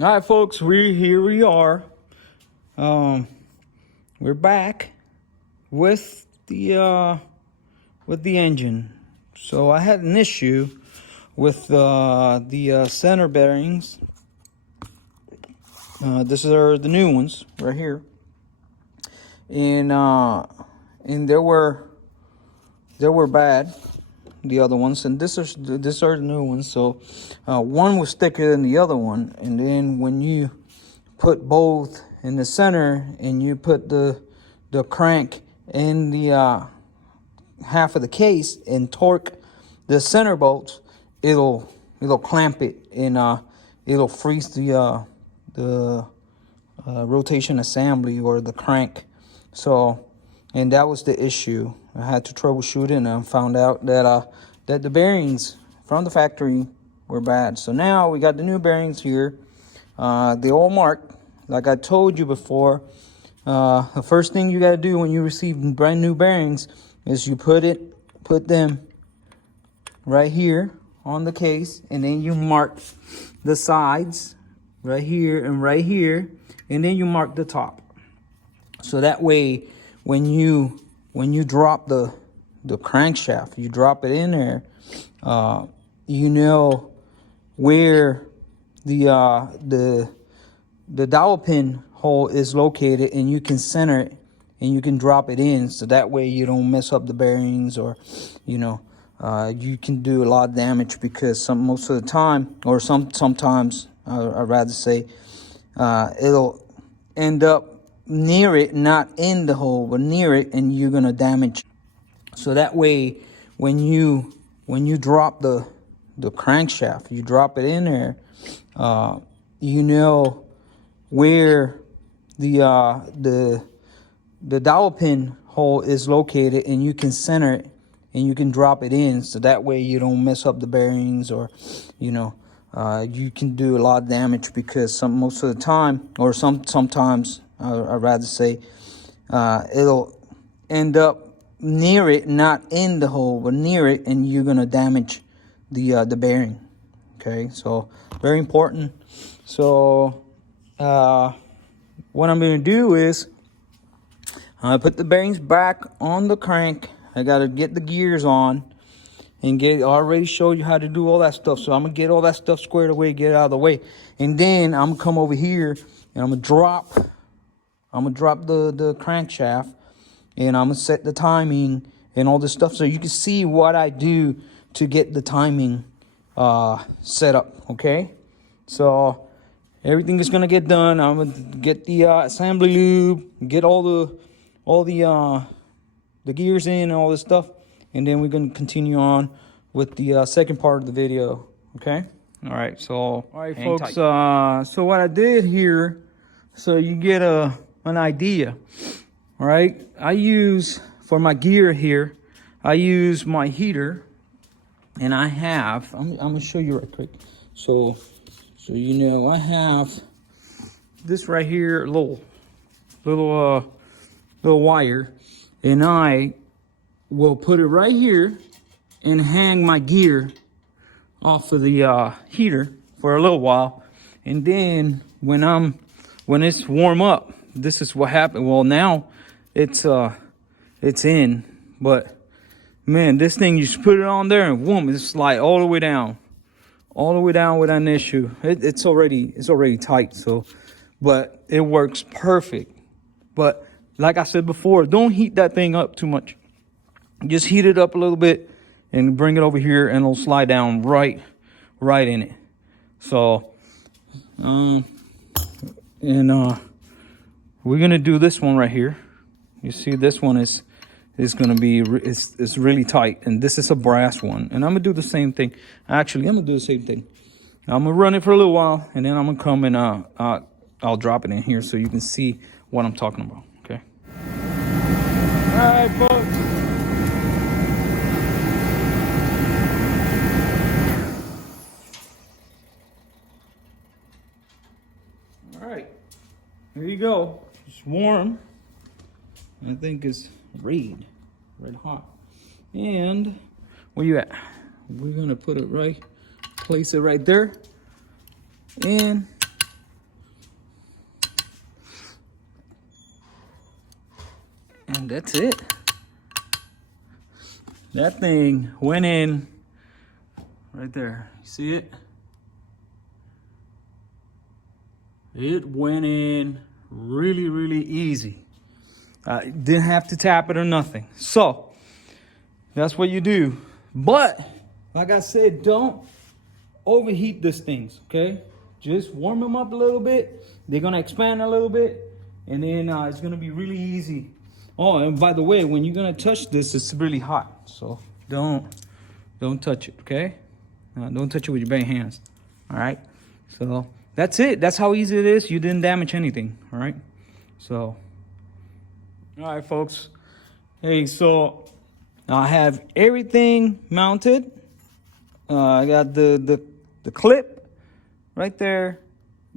All right, folks, here we are. We're back with the engine. So I had an issue with the center bearings. These are the new ones right here, and they were bad, the other ones, and these are the new ones. So one was thicker than the other one, and then when you put both in the center and you put the crank in the half of the case and torque the center bolts, it'll clamp it, and it'll freeze the rotation assembly or the crank. So, and that was the issue. I had to troubleshoot it, and I found out that that the bearings from the factory were bad. So now we got the new bearings here. They all marked, like I told you before. The first thing you got to do when you receive brand new bearings is you put them right here on the case, and then you mark the sides right here, and then you mark the top. So that way, when you drop the crankshaft, you drop it in there, you know where the dowel pin hole is located, and you can center it and you can drop it in. So that way you don't mess up the bearings, or you can do a lot of damage, because most of the time, or sometimes I'd rather say, it'll end up near it, not in the hole, but near it, and you're gonna damage. So that way, when you drop the crankshaft, you drop it in there, you know where the dowel pin hole is located, and you can center it and you can drop it in. So that way you don't mess up the bearings, or you can do a lot of damage, because most of the time, or sometimes I'd rather say, it'll end up near it, not in the hole, but near it, and you're gonna damage the bearing. Okay, so very important. So what I'm gonna do is I put the bearings back on the crank. I gotta get the gears on and I already showed you how to do all that stuff. So I'm gonna get all that stuff squared away, get it out of the way, and then I'm gonna come over here and I'm gonna drop the crankshaft, and I'm gonna set the timing and all this stuff, so you can see what I do to get the timing set up. Okay, so everything is gonna get done. I'm gonna get the assembly lube, get all the gears in and all this stuff, and then we're gonna continue on with the second part of the video. Okay, all right, folks, so what I did here, so you get an idea. All right, I use, for my gear here, I use my heater, and I have, I'm gonna show you right quick, so I have this right here, little wire, and I will put it right here and hang my gear off of the heater for a little while, and then when it's warm up, this is what happened. Well, now it's in, but man, this thing, you just put it on there and boom, it's slide all the way down without an issue. It's already tight, so, but it works perfect. But like I said before, don't heat that thing up too much. Just heat it up a little bit and bring it over here, and it'll slide down right in it. So we're gonna do this one right here. You see, this one is gonna be, it's really tight, and this is a brass one, and I'm gonna do the same thing. Actually, I'm gonna do the same thing. I'm gonna run it for a little while, and then I'm gonna come and I'll drop it in here so you can see what I'm talking about. Okay, all right, folks. All right, here you go. It's warm. I think it's red hot. And where you at? We're gonna place it right there, and And that's it. That thing went in right there. You see it? It went in really, really easy. Didn't have to tap it or nothing. So that's what you do. But like I said, don't overheat these things, okay? Just warm them up a little bit. They're gonna expand a little bit, and then it's gonna be really easy. Oh, and by the way, when you're gonna touch this, it's really hot, so don't touch it, okay? Don't touch it with your bare hands. All right. So that's it. That's how easy it is. You didn't damage anything. All right. So, all right, folks. Hey, so I have everything mounted. I got the clip right there,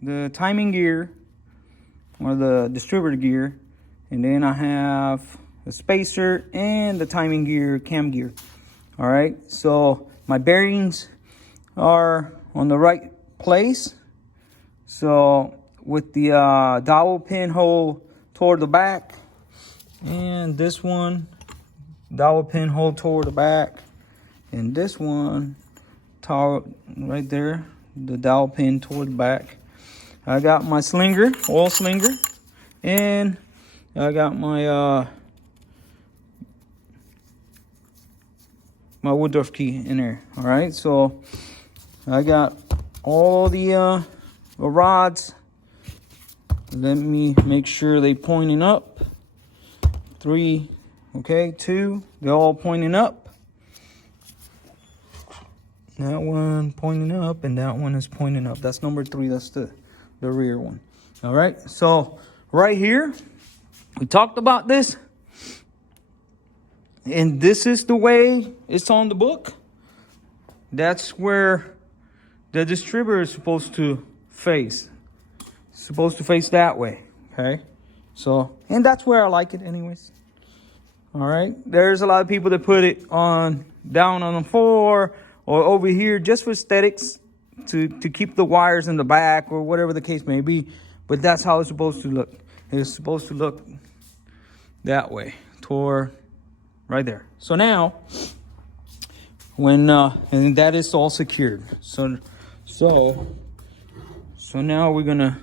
the timing gear or the distributor gear, and then I have the spacer and the timing gear, cam gear. All right, so my bearings are on the right place. So with the dowel pin hole toward the back, and this one dowel pin hole toward the back, and this one right there, the dowel pin toward the back. I got my slinger, oil slinger, and I got my my Woodruff key in there. All right, so I got all the rods. Let me make sure they pointing up. 3, okay, 2, they're all pointing up. That one pointing up, and that one is pointing up. That's number 3. That's the rear one. All right, so right here, we talked about this, and this is the way it's on the book. That's where the distributor is supposed to face. It's supposed to face that way, okay? So, and that's where I like it anyways. All right, there's a lot of people that put it on down on the floor or over here just for aesthetics, to keep the wires in the back or whatever the case may be. But that's how it's supposed to look. It's supposed to look that way, toward right there. So now, when and that is all secured. So now we're gonna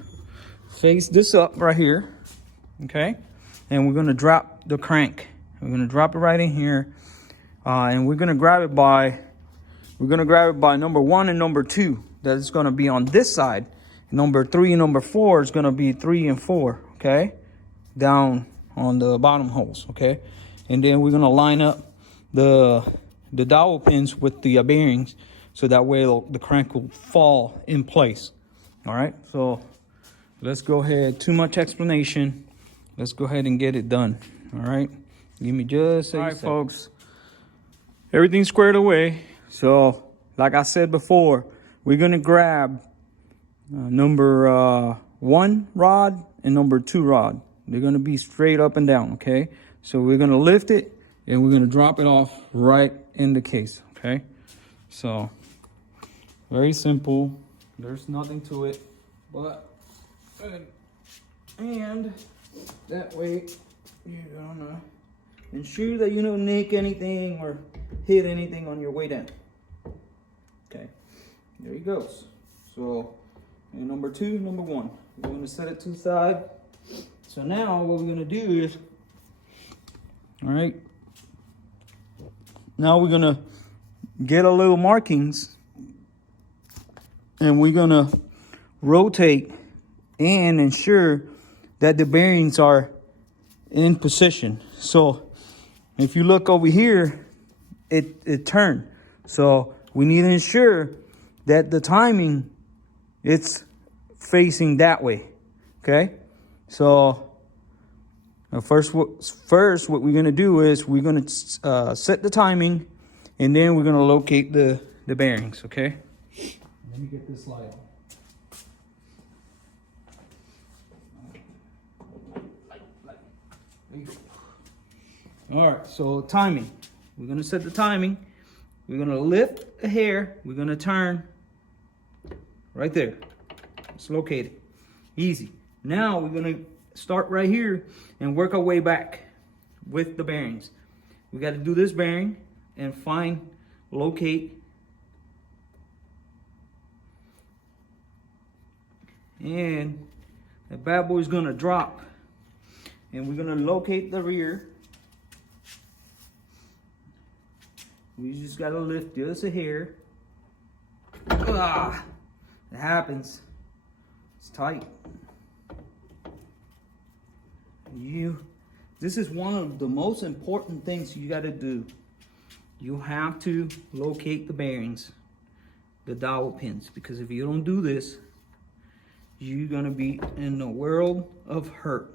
face this up right here, okay? And we're gonna drop the crank. We're gonna drop it right in here, and we're gonna grab it by number 1 and number 2. That is gonna be on this side. Number 3 and number 4 is gonna be 3 and 4, okay? Down on the bottom holes, okay? And then we're gonna line up the dowel pins with the bearings, so that way the crank will fall in place. All right, so let's go ahead. Too much explanation. Let's go ahead and get it done. All right, give me just a second. All right, folks, everything's squared away. So like I said before, we're gonna grab number 1 rod and number 2 rod. They're gonna be straight up and down, okay? So we're gonna lift it and we're gonna drop it off right in the case, okay? So very simple. There's nothing to it, but and that way you're gonna ensure that you don't nick anything or hit anything on your way down. Okay, there he goes. So, and number 2, number 1. We're gonna set it to the side. So now what we're gonna do is, all right, now we're gonna get a little markings, and we're gonna rotate and ensure that the bearings are in position. So if you look over here, it turned. So we need to ensure that the timing, it's facing that way, okay? So first what we're gonna do is we're gonna set the timing, and then we're gonna locate the bearings, okay? Let me get this light on. There you go. All right, so timing. We're gonna set the timing. We're gonna lift a hair. We're gonna turn right there. It's located. Easy. Now we're gonna start right here and work our way back. with the bearings. We got to do this bearing and locate, and the bad boy is gonna drop, and we're gonna locate the rear. We just gotta lift just a hair. Ah, it happens. It's tight. This is one of the most important things you gotta do. You have to locate the bearings, the dowel pins, because if you don't do this, you're gonna be in the world of hurt.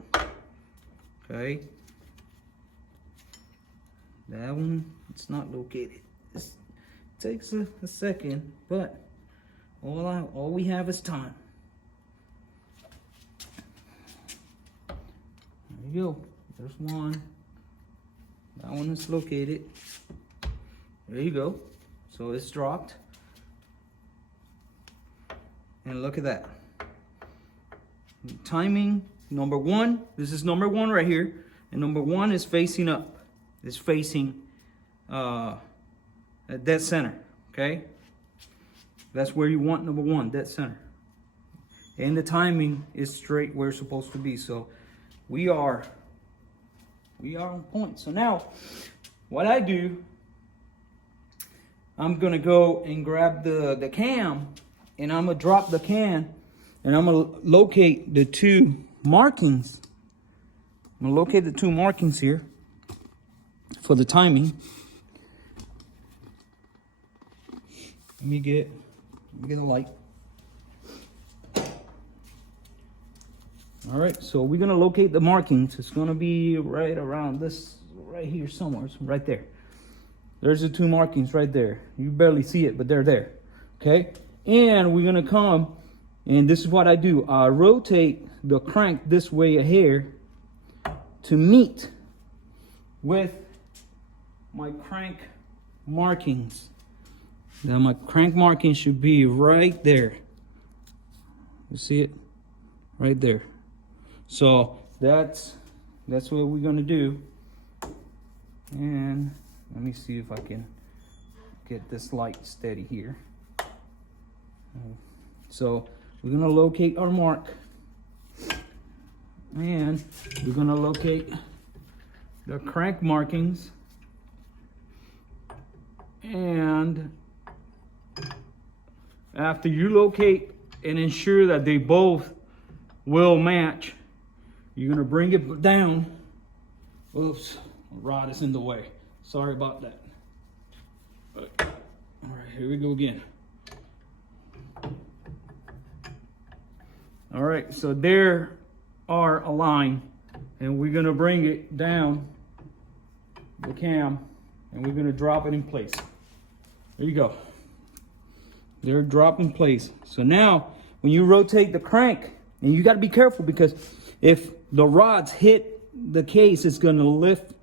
Okay? That one, it's not located. It takes a second, but all we have is time. There you go. There's one. That one is located. There you go. So it's dropped. And look at that. Timing, number one. This is number one right here. And number one is facing up. It's facing at dead center. Okay? That's where you want number one, dead center. And the timing is straight where it's supposed to be. So we are on point. So now, what I do, I'm gonna go and grab the cam, and I'm gonna drop the can, and I'm gonna locate the two markings. I'm gonna locate the two markings here for the timing. Let me get a light. All right, so we're gonna locate the markings. It's gonna be right around this, right here somewhere, right there. There's the two markings right there. You barely see it, but they're there, okay? And we're gonna come, and this is what I do. I rotate the crank this way a hair to meet with my crank markings. Now my crank marking should be right there. You see it? Right there. So that's what we're gonna do. And let me see if I can get this light steady here. So we're gonna locate our mark, and we're gonna locate the crank markings, and after you locate and ensure that they both will match, you're gonna bring it down. Oops, rod is in the way. Sorry about that. All right, here we go again. All right, so there are aligned, and we're gonna bring it down the cam, and we're gonna drop it in place. There you go. They're dropped in place. So now, when you rotate the crank, and you gotta be careful, because if the rods hit the case, it's gonna lift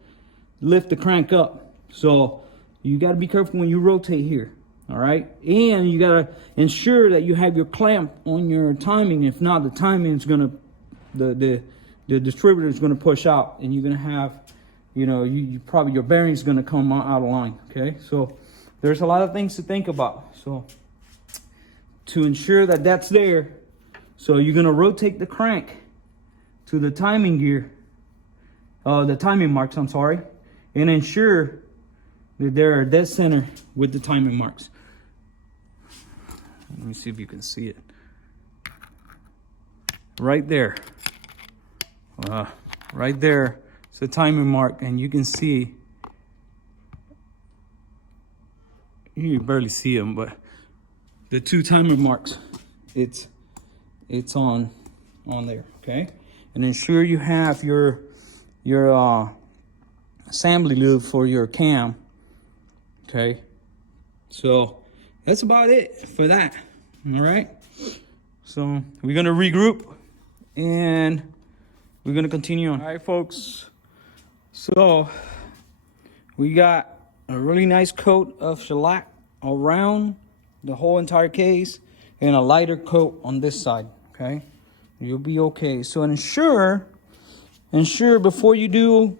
the crank up. So you gotta be careful when you rotate here. All right, and you gotta ensure that you have your clamp on your timing. If not, the timing is gonna, the distributor is gonna push out, and you're gonna have, you probably, your bearing's gonna come out of line. Okay, so there's a lot of things to think about. So to ensure that that's there, so you're gonna rotate the crank to the timing gear, the timing marks, I'm sorry, and ensure that they're dead center with the timing marks. Let me see if you can see it. Right there. Right there. It's the timing mark, and you can see, you can barely see them, but the two timer marks, it's on there, okay? And ensure you have your assembly lube for your cam, okay? So that's about it for that. All right, so we're gonna regroup and we're gonna continue on. All right, folks, so we got a really nice coat of shellac around the whole entire case and a lighter coat on this side. Okay, you'll be okay. So ensure before you do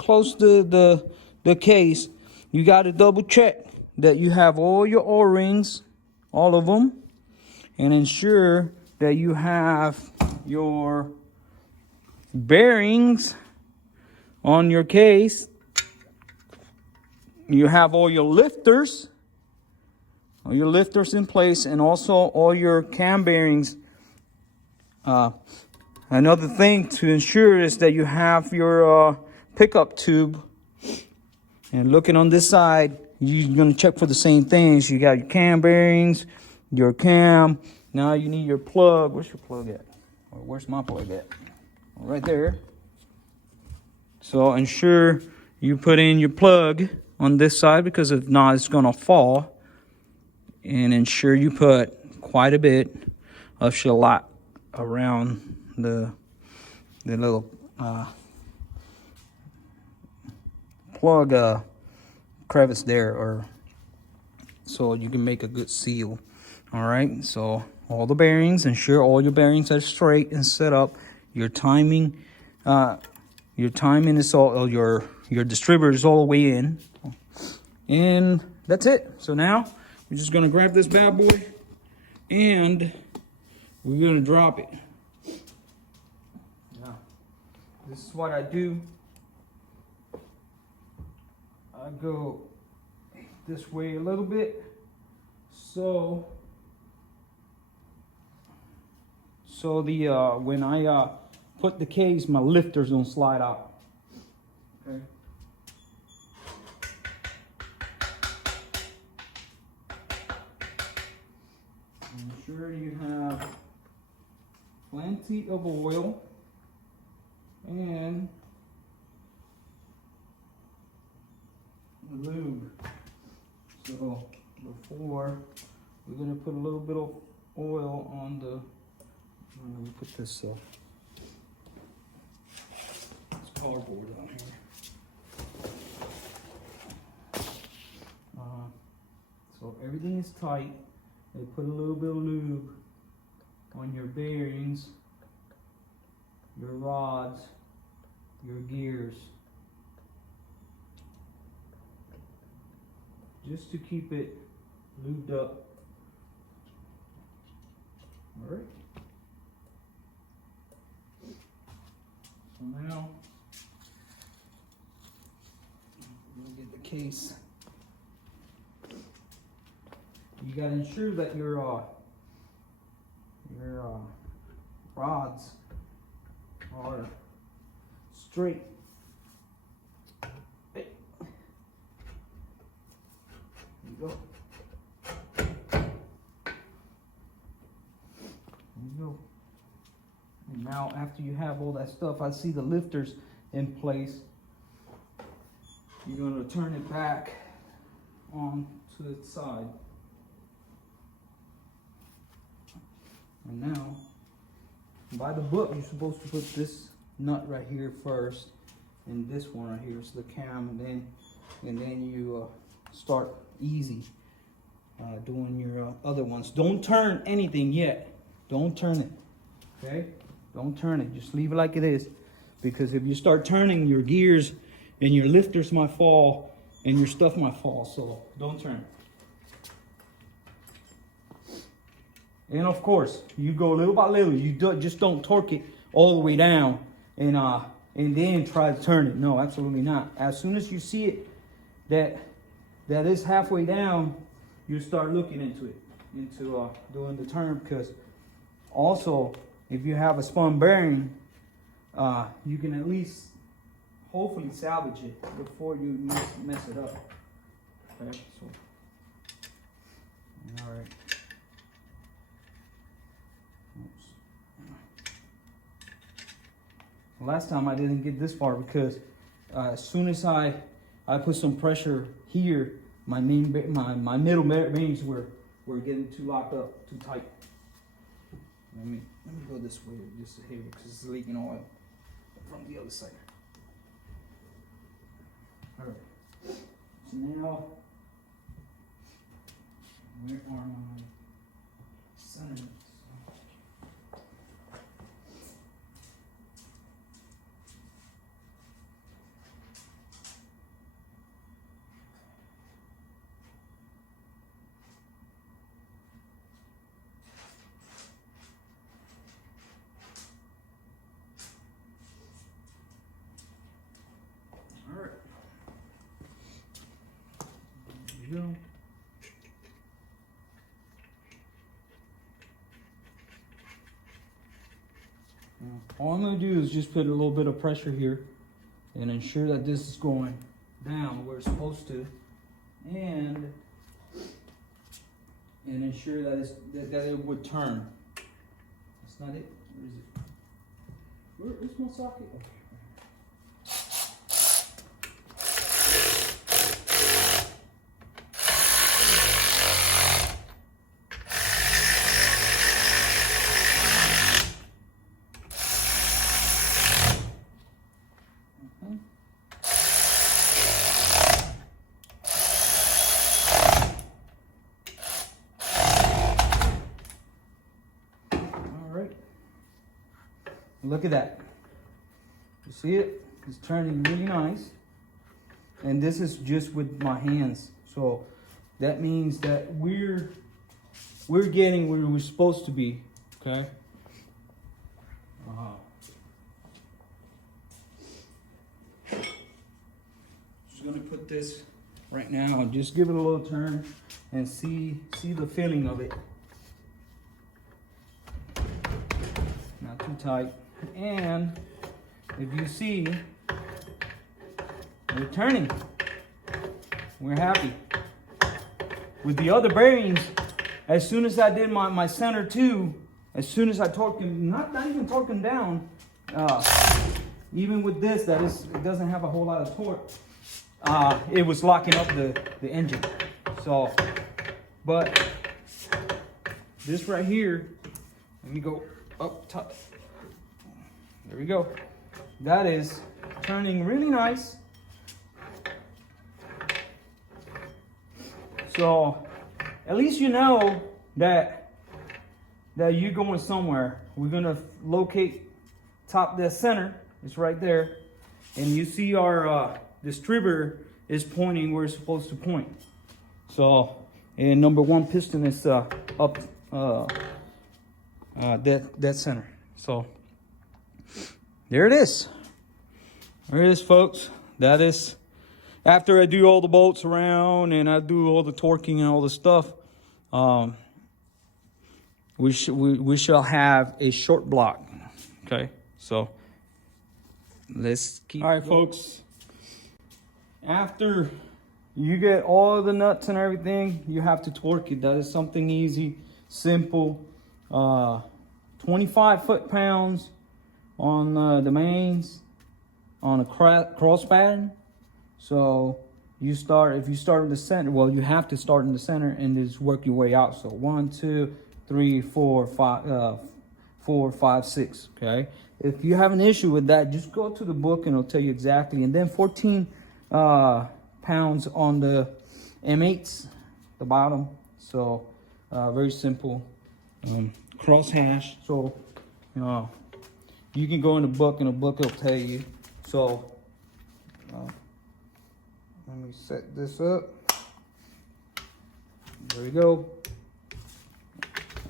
close the case, you got to double check that you have all your O-rings, all of them, and ensure that you have your bearings on your case. You have all your lifters in place, and also all your cam bearings. Another thing to ensure is that you have your pickup tube. And looking on this side, you're going to check for the same things. You got your cam bearings, your cam. Now you need your plug. Where's your plug at? Or where's my plug at? Right there. So ensure you put in your plug on this side, because if not, it's going to fall. And ensure you put quite a bit of shellac around the little plug crevice there, or so you can make a good seal. All right, so all the bearings, ensure all your bearings are straight and set up. Your timing is all, your distributor is all the way in, and that's it. So now we're just gonna grab this bad boy and we're gonna drop it. Now, this is what I do. I go this way a little bit, so the when I put the case, my lifters don't slide out. Okay. Ensure you have plenty of oil and lube. So before, we're going to put a little bit of oil on the, let me put this cardboard on here. So everything is tight. They put a little bit of lube on your bearings, your rods, your gears, just to keep it lubed up. All right. So now we'll get the case. You got to ensure that your rods are straight. Hey. There you go. There you go. And now, after you have all that stuff, I see the lifters in place. You're going to turn it back on to its side. And now, by the book, you're supposed to put this nut right here first, and this one right here is the cam, and then you start easy doing your other ones. Don't turn anything yet. Don't turn it. Okay? Don't turn it. Just leave it like it is, because if you start turning, your gears and your lifters might fall, and your stuff might fall. So don't turn it. And of course, you go little by little. You just don't torque it all the way down and then try to turn it. No, absolutely not. As soon as you see it that is halfway down, you start looking into it, doing the turn. Because also, if you have a spun bearing, you can at least hopefully salvage it before you mess it up. Okay, so all right. Last time I didn't get this far because as soon as I put some pressure here, my middle bearings were getting too locked up, too tight. Let me go this way just here because it's leaking oil from the other side. All right. So now, where are my centers? All I'm going to do is just put a little bit of pressure here and ensure that this is going down where it's supposed to, and ensure that that it would turn. That's not it. Where is it? Where's my socket? Okay. Look at that. You see it? It's turning really nice. And this is just with my hands. So that means that we're getting where we're supposed to be. Okay? Just gonna put this right now and just give it a little turn and see the feeling of it. Not too tight. And if you see, we're turning. We're happy. With the other bearings, as soon as I did my center two, as soon as I torqued them, not even torqued them down, even with this, it doesn't have a whole lot of torque, it was locking up the engine. So, but this right here, let me go up top. There we go. That is turning really nice. So at least you know that you're going somewhere. We're gonna locate top that center. It's right there, and you see our distributor is pointing where it's supposed to point. So, and number one piston is up that center. So there it is. There it is, folks. That is, after I do all the bolts around and I do all the torquing and all the stuff, we shall have a short block. Okay, so let's keep. All right, folks. After you get all the nuts and everything, you have to torque it. That is something easy, simple. 25 foot-pounds on the mains on a cross pattern. So if you start in the center, well, you have to start in the center and just work your way out. So 1, 2, 3, 4, 5, 6. Okay. If you have an issue with that, just go to the book and it'll tell you exactly. And then 14 pounds on the M8s, the bottom. So very simple. Cross hash. So you can go in the book and the book will tell you. So let me set this up. There we go.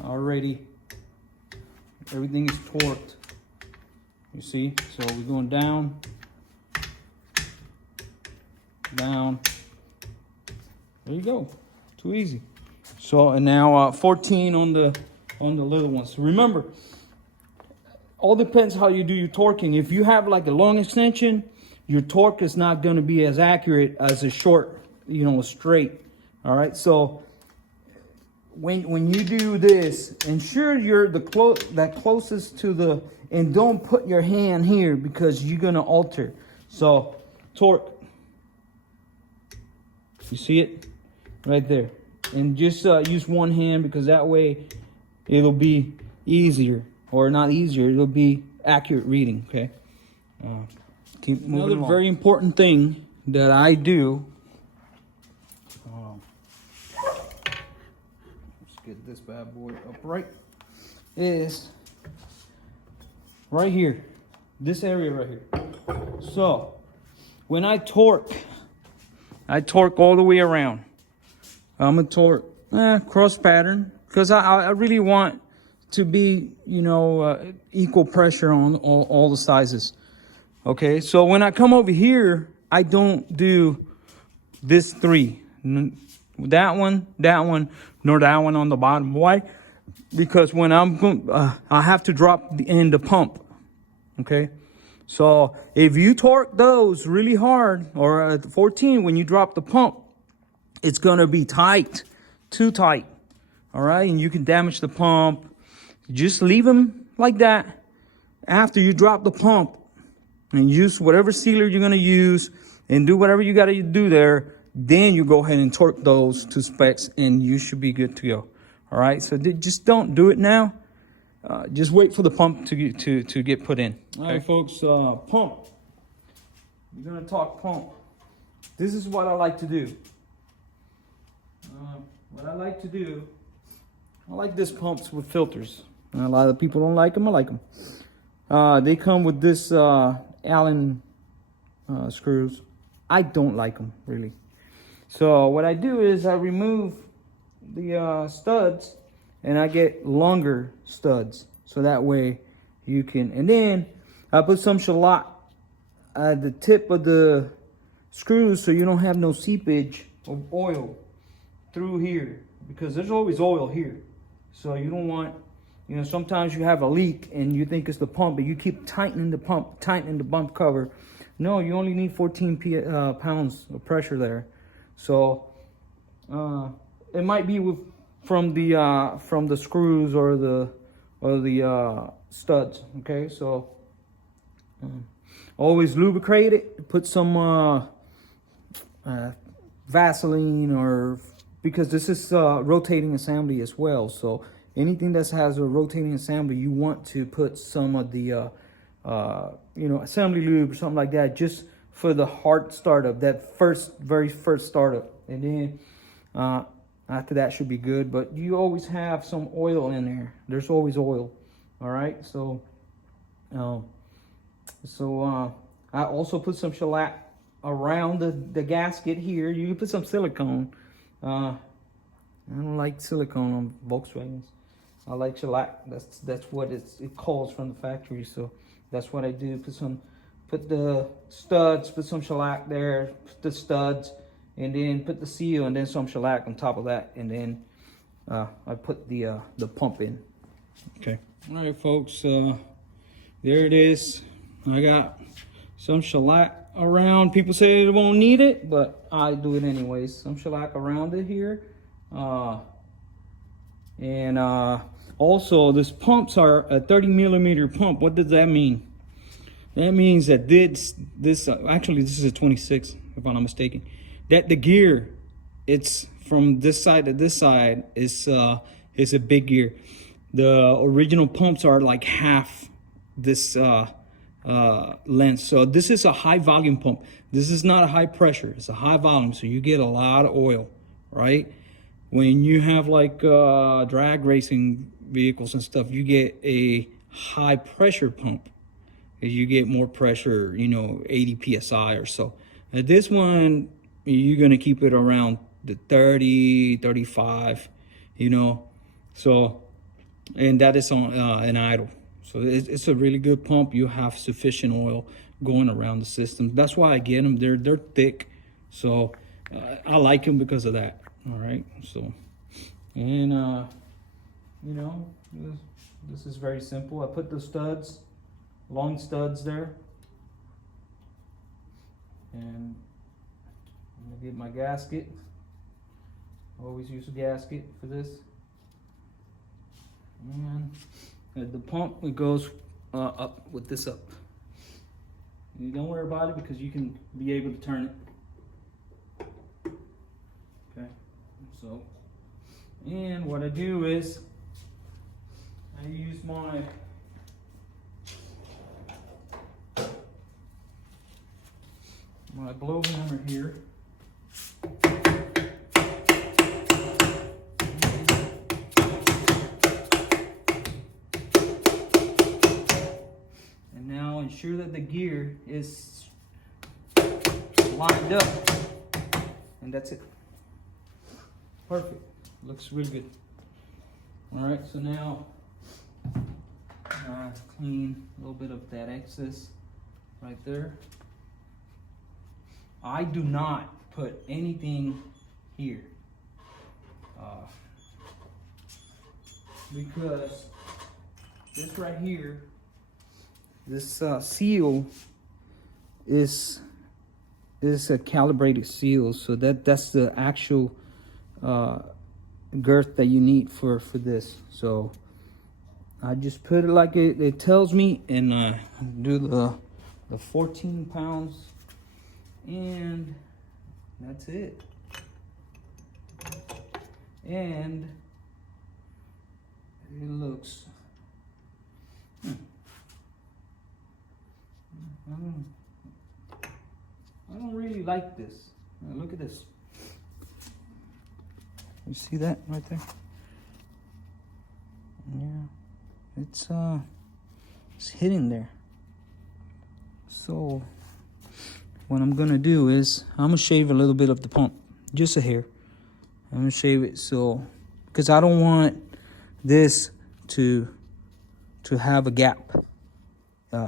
Already everything is torqued. You see? So we're going down, down. There you go. Too easy. So and now 14 on the little ones. So remember, all depends how you do your torquing. If you have like a long extension, your torque is not going to be as accurate as a short, straight. All right. So when you do this, ensure you're that closest to the, and don't put your hand here because you're going to alter. So torque. You see it right there. And just use one hand because that way it'll be easier. Or not easier, it'll be accurate reading, okay? Keep moving along. Another very important thing that I do, let's get this bad boy upright, is right here, this area right here. So, when I torque all the way around. I'm gonna torque cross pattern because I really want to be, equal pressure on all the sizes. Okay, so when I come over here, I don't do this 3. That one, nor that one on the bottom. Why? Because when I'm going, I have to drop in the pump. okay? So if you torque those really hard, or at 14, when you drop the pump, it's gonna be tight, too tight, all right? And you can damage the pump. Just leave them like that. After you drop the pump, and use whatever sealer you're gonna use, and do whatever you gotta do there, then you go ahead and torque those to specs, and you should be good to go. All right, so just don't do it now. Just wait for the pump to get put in. Okay? All right, folks, pump. We're gonna talk pump. This is what I like to do. I like this pumps with filters. And a lot of people don't like them. I like them. They come with this Allen screws. I don't like them really. So what I do is I remove the studs, and I get longer studs, so that way you can. And then I put some shellac at the tip of the screws, so you don't have no seepage of oil through here, because there's always oil here. So you don't want, you know, sometimes you have a leak and you think it's the pump, but you keep tightening the pump cover. No, you only need 14 pounds of pressure there. So it might be from the screws or the studs. Okay, so always lubricate it. Put some Vaseline, or because this is rotating assembly as well. So anything that has a rotating assembly, you want to put some of the assembly lube or something like that, just for the hard startup, that very first startup. And then after that should be good, but you always have some oil in there. There's always oil. All right, so I also put some shellac around the gasket here. You can put some silicone. I don't like silicone on Volkswagens. I like shellac. That's what it calls from the factory. So that's what I do. Put the studs, put some shellac there, put the studs, and then put the seal, and then some shellac on top of that, and then I put the pump in. Okay. All right, folks. There it is. I got some shellac around. People say they won't need it, but I do it anyways. Some shellac around it here. Also, these pumps are a 30 millimeter pump. What does that mean? That means that actually this is a 26, if I'm not mistaken. That the gear, it's from this side to this side is a big gear. The original pumps are like half this length. So this is a high volume pump. This is not a high pressure. It's a high volume, so you get a lot of oil, right? When you have like drag racing vehicles and stuff, you get a high pressure pump. You get more pressure, 80 psi or so. Now this one, you're gonna keep it around the 30, 35, So, and that is on an idle. So it's a really good pump. You have sufficient oil going around the system. That's why I get them. They're thick, so I like them because of that. All right. So, and this is very simple. I put the studs, long studs there, and I'm gonna get my gasket. I always use a gasket for this. And the pump, it goes up with this up. You don't worry about it because you can be able to turn it. Okay, so, and what I do is I use my blow hammer here. Ensure that the gear is lined up, and that's it. Perfect. Looks really good. All right, so now clean a little bit of that excess right there. I do not put anything here because this right here This seal is a calibrated seal, so that's the actual girth that you need for this. So I just put it like it tells me, and do the 14 pounds, and that's it. And it looks I don't really like this. Look at this. You see that right there? Yeah, it's hitting there. So what I'm gonna do is I'm gonna shave a little bit of the pump, just a hair. I'm gonna shave it so, because I don't want this to have a gap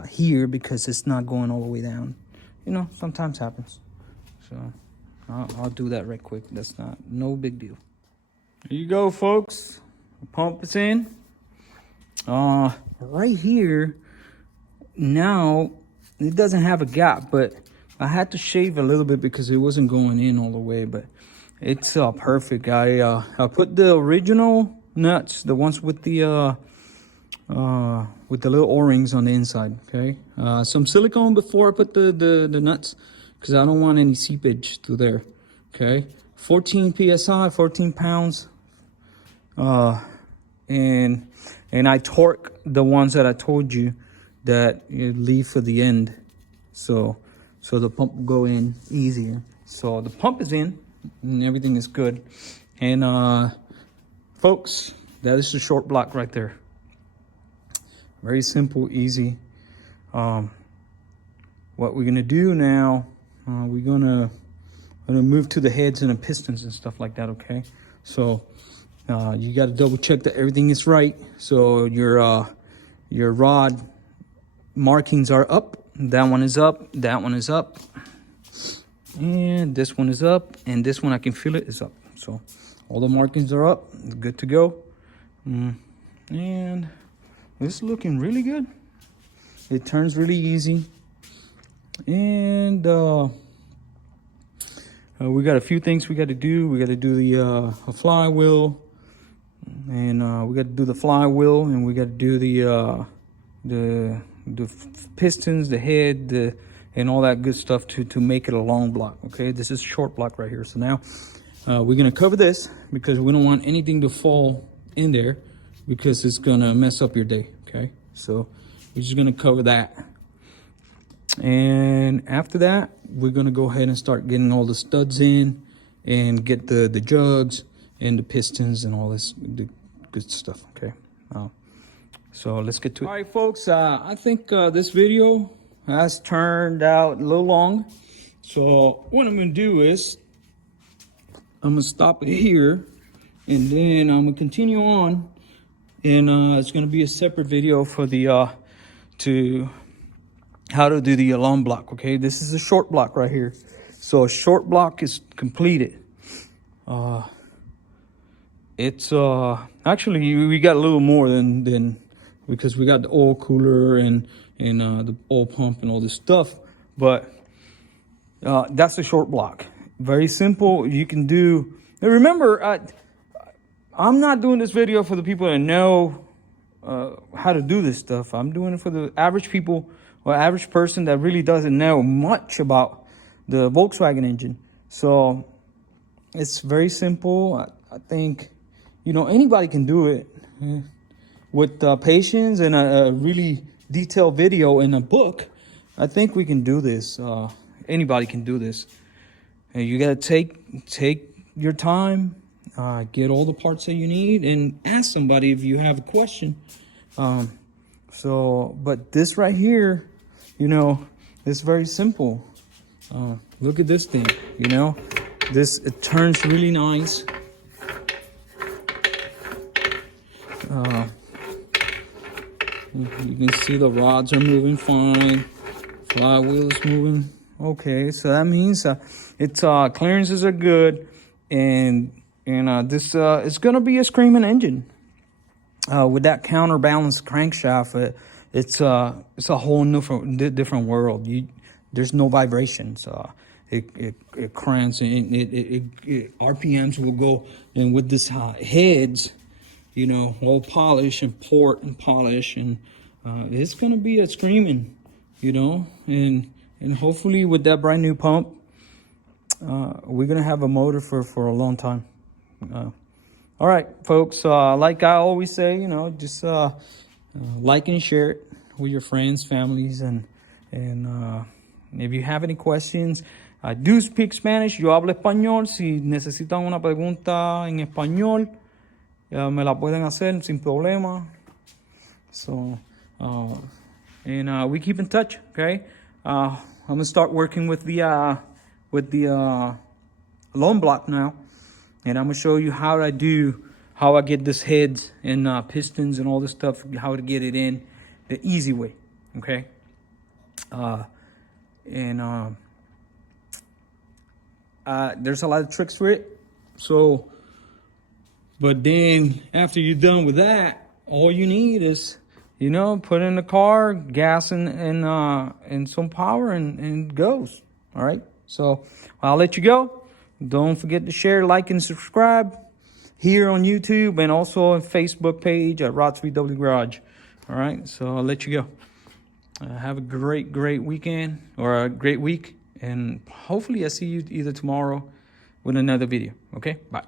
here, because it's not going all the way down. You know, sometimes happens. So I'll do that right quick. That's no big deal. Here you go, folks. The pump is in. Right here, now it doesn't have a gap, but I had to shave a little bit because it wasn't going in all the way, but it's perfect. I put the original nuts, the ones with the little O-rings on the inside. Okay, some silicone before I put the nuts, because I don't want any seepage through there. Okay, 14 psi, 14 pounds, and I torque the ones that I told you that you leave for the end, so the pump will go in easier. So the pump is in and everything is good. And folks, that is the short block right there. Very simple, easy. What we're gonna do now, we're gonna move to the heads and the pistons and stuff like that. Okay, so you got to double check that everything is right. So your rod markings are up. That one is up. That one is up. And this one is up. And this one, I can feel it, is up. So all the markings are up. Good to go. And it's looking really good. It turns really easy. And we got a few things we got to do. We got to do the flywheel. And we got to do the flywheel. And we got to do the pistons, the head, and all that good stuff to make it a long block. Okay, this is a short block right here. So now we're gonna cover this because we don't want anything to fall in there, because it's gonna mess up your day. Okay, so we're just gonna cover that, and after that we're gonna go ahead and start getting all the studs in and get the jugs and the pistons and all this the good stuff. Okay, so let's get to it. All right, folks, I think this video has turned out a little long. So what I'm gonna do is I'm gonna stop it here, and then I'm gonna continue on, and it's gonna be a separate video for the how to do the alarm block. Okay, this is a short block right here. So a short block is completed. It's actually we got a little more than because we got the oil cooler and the oil pump and all this stuff, but that's a short block. Very simple. You can do. And remember, I'm not doing this video for the people that know how to do this stuff. I'm doing it for the average people or average person that really doesn't know much about the Volkswagen engine. So it's very simple. I think, you know, anybody can do it with patience and a really detailed video and a book. I think we can do this. Anybody can do this. And you gotta take your time, get all the parts that you need, and ask somebody if you have a question. But this right here, you know, it's very simple. Look at this thing, you know, it turns really nice. You can see the rods are moving fine. Flywheel is moving okay. So that means its clearances are good, and this is gonna be a screaming engine with that counterbalance crankshaft. it's a whole different world. There's no vibrations. It cranks and it RPMs will go, and with this heads, you know, all polish and port and polish, and it's gonna be a screaming, you know, and hopefully with that brand new pump, we're gonna have a motor for a long time. All right, folks. Like I always say, you know, just like and share it with your friends, families, and if you have any questions, I do speak Spanish. Yo hablo español. Si necesitan una pregunta en español, me la pueden hacer sin problema. So, and we keep in touch. Okay. I'm gonna start working with the alarm block now, and I'm gonna show you how I get this heads and pistons and all this stuff, how to get it in the easy way. Okay. There's a lot of tricks for it. So, but then after you're done with that, all you need is, you know, put in the car, gas and some power, and it goes. All right. So I'll let you go. Don't forget to share, like, and subscribe here on YouTube, and also on Facebook page at Rots VW Garage. All right. So I'll let you go. Have a great weekend, or a great week. And hopefully I see you either tomorrow with another video. Okay, bye.